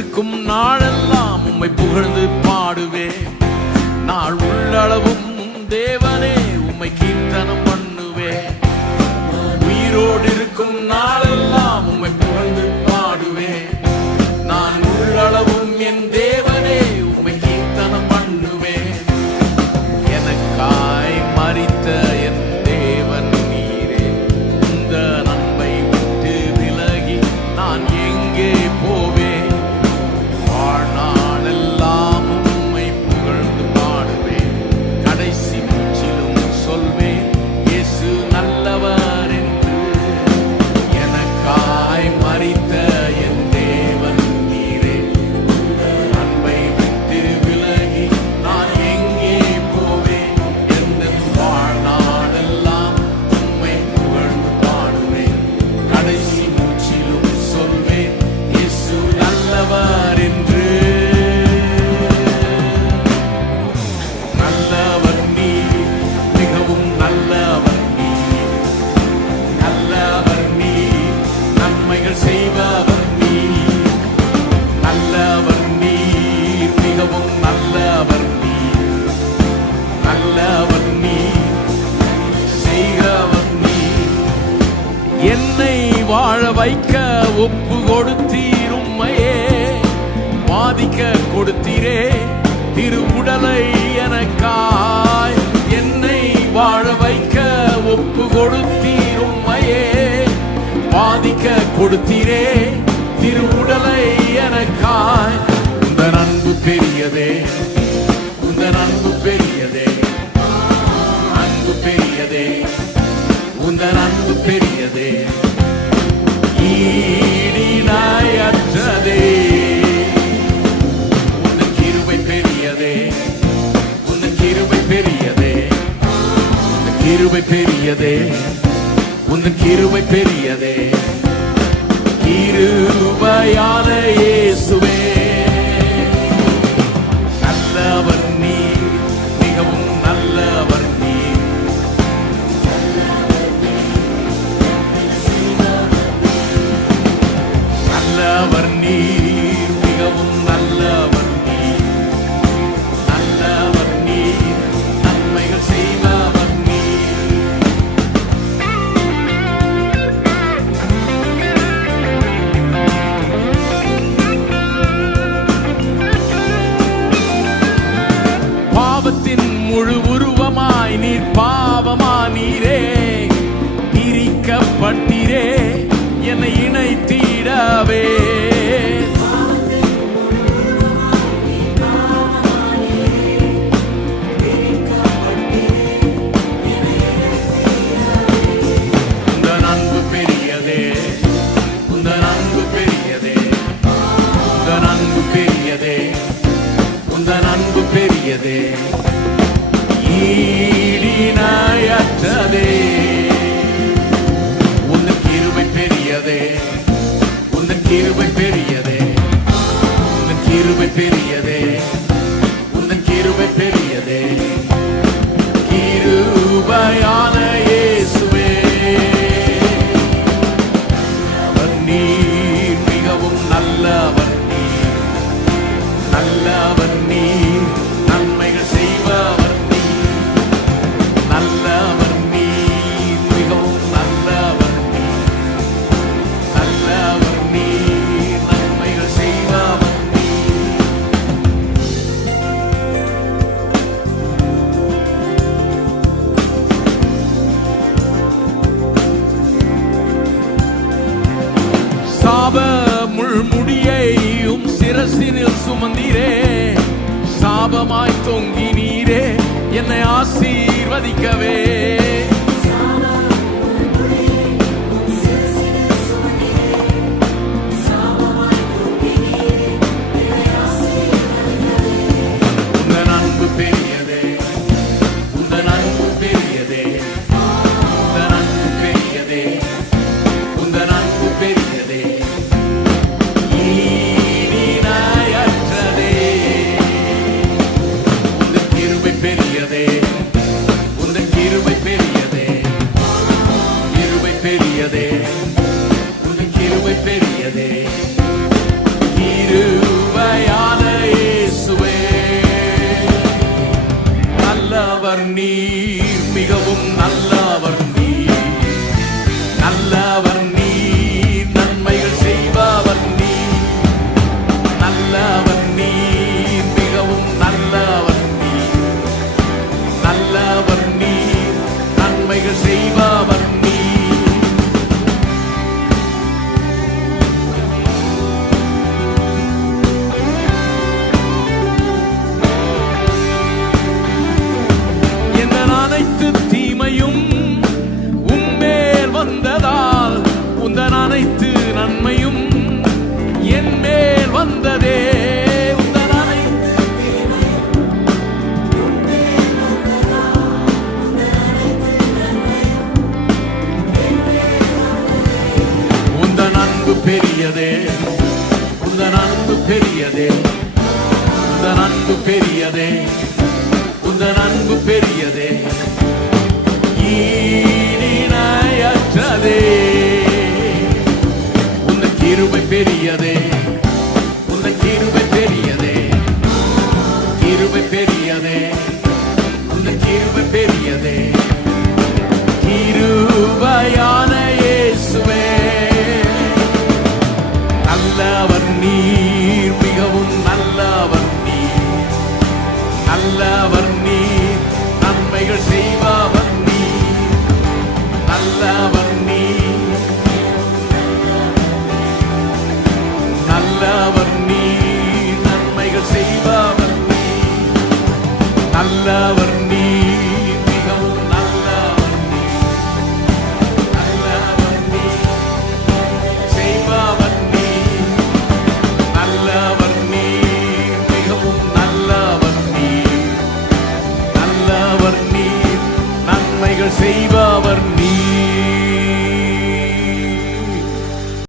இருக்கும் நாளெல்லாம் உம்மை புகழ்ந்து பாடுவேன். நாள் உள்ளளவும் தேவனே உம்மை கீர்த்தனம் பண்ணுவேன். உயிரோடு இருக்கும் நாளெல்லாம் உம்மை புகழ்ந்து பாடுவேன். நான் உள்ளளவும் என் தேவ நன்மைகள் செய்பவர் நீ நல்லவர் நீ மிகவும் நல்லவர் நீ நல்லவர் நீ செய்கிறவர் நீ என்னை வாழ வைக்க ஒப்பு கொடுத்தீர் உம்மையே. வாதிக்க கொடுத்தீரே. திரு உடலை எனக்காய். என்னை வாழ வைக்க ஒப்பு கொடுத்தீர் வாதிக்க கொடுத்தீரே. திரு உடலை எனக்காய். இந்த அன்பு பெரியதே. இந்த அன்பு பெரியதே. அன்பு பெரியதே. உந்த அன்பு பெரியதே. ஈடினாயற்றதே. உந்தன் கிருபை பெரியதே. உந்தன் கிருவை பெரியதே. உந்தன் கிருபை பெரியதே. உந்தன் கிருபை பெரியதே. இருபயான இயேசுவே. பாவத்தின் முழு உருவமாய் நீர் பாவமா நீரே பிரிக்கப்பட்டீரே. என்னை இணைத்திடவே. பெரியதே ஈடினாயற்றதே உன் கிருபை பெரியதே. உன் கிருபை பெரியதே. உன் கிருபை பெரியதே. உன் கிருபை பெரியதே. கிருபையான இயேசுவே. அவர் நீர் மிகவும் நல்லவர் நீர். நல்லவர் நீர். முள்முடியையும் சுமந்தீரே சாபமாய் தொங்கி நீரே என்னை ஆசீர்வதிக்கவே பெரியதே. உந்தன் கிருபை பெரியதே. பெரியதே. உந்தன் அன்பு பெரியதே. உந்தன் அன்பு பெரியதே. உந்தன் அன்பு பெரியதே. ஈரினாயற்றதே உந்தன் கிருபை பெரியதே. நல்லவர் நீ நன்மைகள் செய்பவர் நீ நல்லவர் நீ நல்லவர்